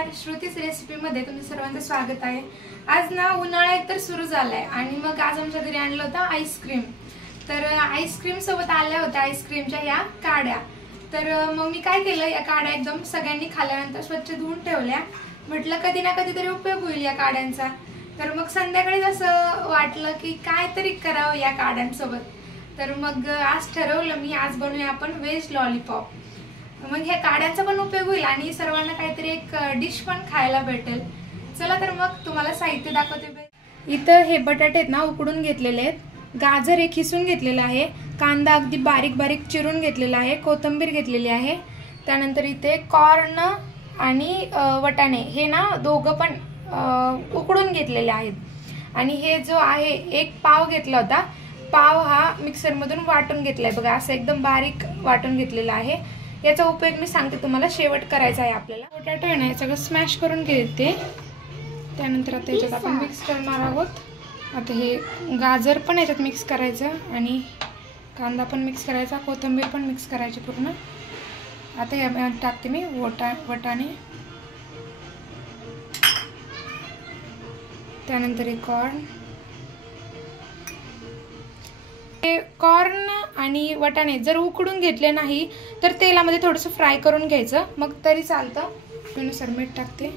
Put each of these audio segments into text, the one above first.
नमस्कार, श्रुतीच रेसिपीमध्ये तुमचं सर्वांचं स्वागत आहे। आज ना उन्हाळा एकतर सुरू झालाय आणि मग आज आमच्या घरी आणलं होतं आईस्क्रीम। तर आईस्क्रीम सोबत आल्या होत्या आईस्क्रीमच्या या काड्या। तर मग मी काय केलं, या काड्या एकदम सगळ्यांनी खाल्ल्यानंतर स्वच्छ धुवून ठेवल्या। म्हटलं कधी ना कधीतरी उपयोग होईल या काड्यांचा। तर मग संध्याकाळी असं वाटलं की काहीतरी करावं या काड्यांसोबत। तर मग आज ठरवलं मी, आज बनवूया आपण व्हेज लॉलीपॉप। मग ह्या काड्यांचा पण उपयोग होईल आणि सर्वांना काहीतरी एक डिश पण खायला भेटेल। चला तर मग तुम्हाला साहित्य दाखवते। इथं हे बटाटे आहेत ना उकडून घेतलेले आहेत, गाजर हे खिसून घेतलेलं आहे, कांदा अगदी बारीक बारीक चिरून घेतलेला आहे, कोथिंबीर घेतलेली आहे, त्यानंतर इथे कॉर्न आणि वटाणे हे ना दोघं पण उकडून घेतलेले आहेत। आणि हे जो आहे एक पाव घेतला होता, पाव हा मिक्सर मधून वाटून घेतलाय बघा, असं एकदम बारीक वाटून घेतलेला आहे। याचा उपयोग मी सांगते तुम्हाला, शेवट करायचा आहे आपल्याला। पोटॅटो आहे ना सगळं स्मॅश करून घेते, त्यानंतर आता याच्यात आपण मिक्स करणार आहोत। आता हे गाजर पण याच्यात मिक्स करायचं आणि कांदा पण मिक्स करायचा, कोथिंबीर पण मिक्स करायची पूर्ण। आता यात टाकते मी वटाणे, त्यानंतर हे कॉर्न आणि वटाणे जर उकडून घेतले नाही तर तेलामध्ये थोडंसं फ्राय करून घ्यायचं, मग तरी चालतं। त्यानुसार मीठ टाकते,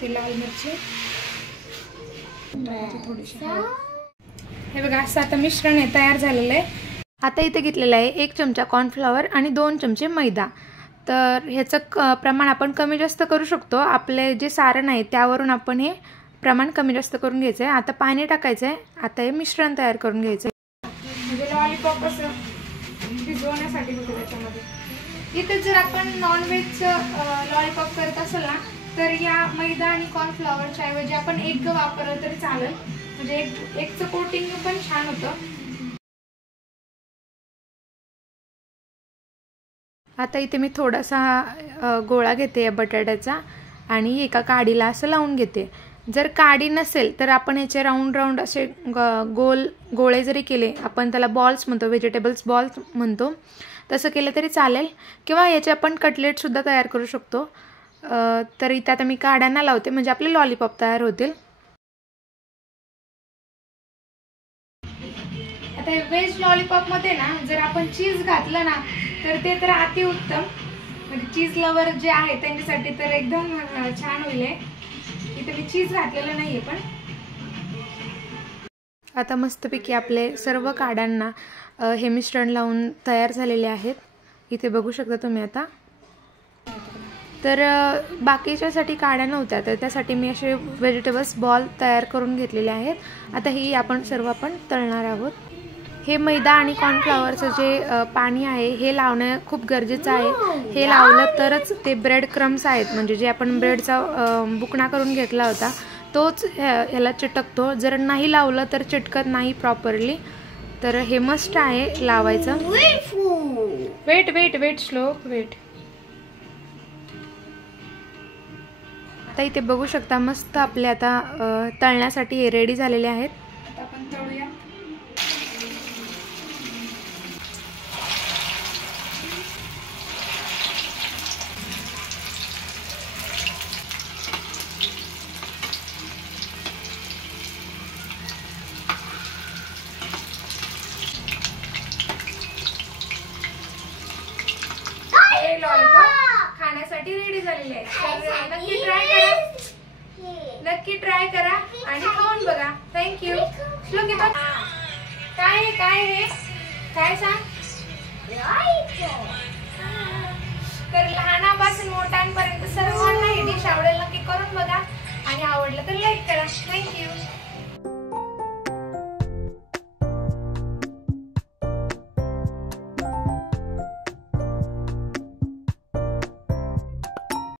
ते लाल मिरची थोडीशी। हे बघा असं आता मिश्रण हे तयार झालेलं आहे। आता इथे घेतलेलं आहे 1 चमचा कॉर्नफ्लॉवर आणि 2 चमचे मैदा। तर ह्याचं प्रमाण आपण कमी जास्त करू शकतो, आपले जे सारण आहे त्यावरून आपण हे प्रमाण कमी जास्त करून घ्यायचं आहे। आता पाणी टाकायचं आहे, आता हे मिश्रण तयार करून घ्यायचं आहे। म्हणजे लॉलीपॉप असं भिजवण्यासाठी होतं त्याच्यामध्ये। इथे जर आपण नॉनव्हेज लॉलीपॉप करत असेल ना तर या मैदा आणि कॉर्नफ्लॉवरच्या ऐवजी आपण एग वापरलं तरी चालेल, म्हणजे एगचं कोटिंग पण छान होतं। आता इथे मी थोडासा गोळा घेते या बटाट्याचा आणि एका काडीला असं लावून घेते। जर काडी नसेल तर आपण याचे राऊंड राऊंड असे गोल गोळे जरी केले, आपण त्याला बॉल्स म्हणतो, व्हेजिटेबल्स बॉल्स म्हणतो, तसं केलं तरी चालेल, किंवा याचे आपण कटलेट सुद्धा तयार करू शकतो। तर इथे आता मी काड्यांना लावते, म्हणजे आपले लॉलीपॉप तयार होतील। आता व्हेज लॉलीपॉप मध्ये ना जर आपण चीज घातलं ना तर ते तर अतिउत्तम, म्हणजे चीज लवर जे आहे त्यांच्यासाठी तर एकदम छान होईल। इथे मी चीज घातलेलं नाहीये पण। आता मस्तपैकी आपले सर्व काड्यांना हे मिश्रण लावून तयार झालेले आहेत, इथे बघू शकता तुम्ही। आता तर बाकीच्यासाठी काड्या नव्हत्या, तर त्यासाठी मी असे व्हेजिटेबल्स बॉल तयार करून घेतलेले आहेत। आता ही आपण सर्व तळणार आहोत। हे मैदा आणि कॉर्नफ्लॉवरचं जे पाणी आहे हे लावणं खूप गरजेचं आहे। हे लावलं तरच ते ब्रेड क्रम्स आहेत, म्हणजे जे आपण ब्रेडचा बुकणा करून घेतला होता तोच ह्याला चिटकतो। जर नाही लावलं तर चिटकत नाही प्रॉपरली, तर हे मस्ट आहे लावायचं। Wait wait wait slow wait. आता इथे बघू शकता मस्त आपले आता तळण्यासाठी हे रेडी झालेले आहेत। आता आपण तळूया। लॉलीपॉप खाण्यासाठी रेडी झालेले आहे, नक्की ट्राय करा आणि खाऊन बघा। थँक्यू। श्लोकी बघ काय काय हे काय सांग। तर लहानापासून मोठ्यांपर्यंत सर्वांना ही डिश आवडेल, नक्की करून बघा आणि आवडलं तर लाईक करा। थँक्यू।